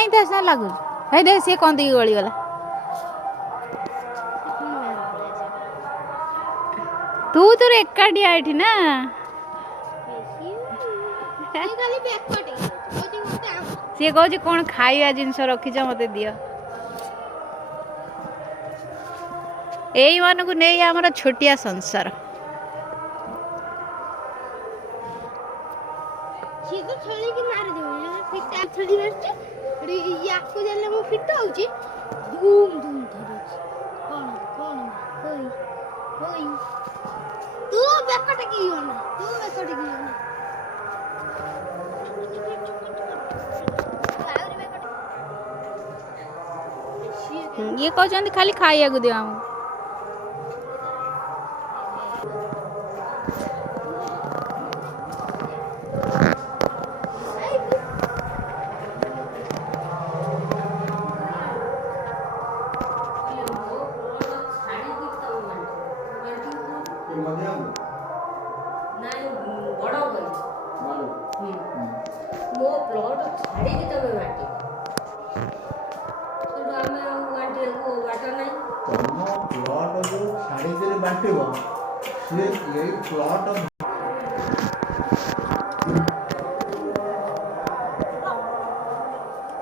काई ता लागू हे देख सी कौन दी गली गला तू तो एकाटिया एठी ना सी कहूँ कौन खाଇବା जिनस रखीच मत दियो यही मान को नहीं आमर छोटिया संसार ये कहते खाली खाइया को दियो हमको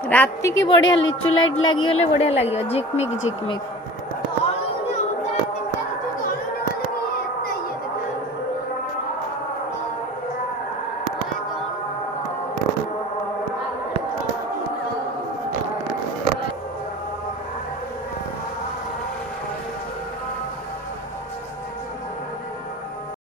राति की बढ़िया लिचु लाइट लगी बढ़िया लगे झिकमिक झिकमिक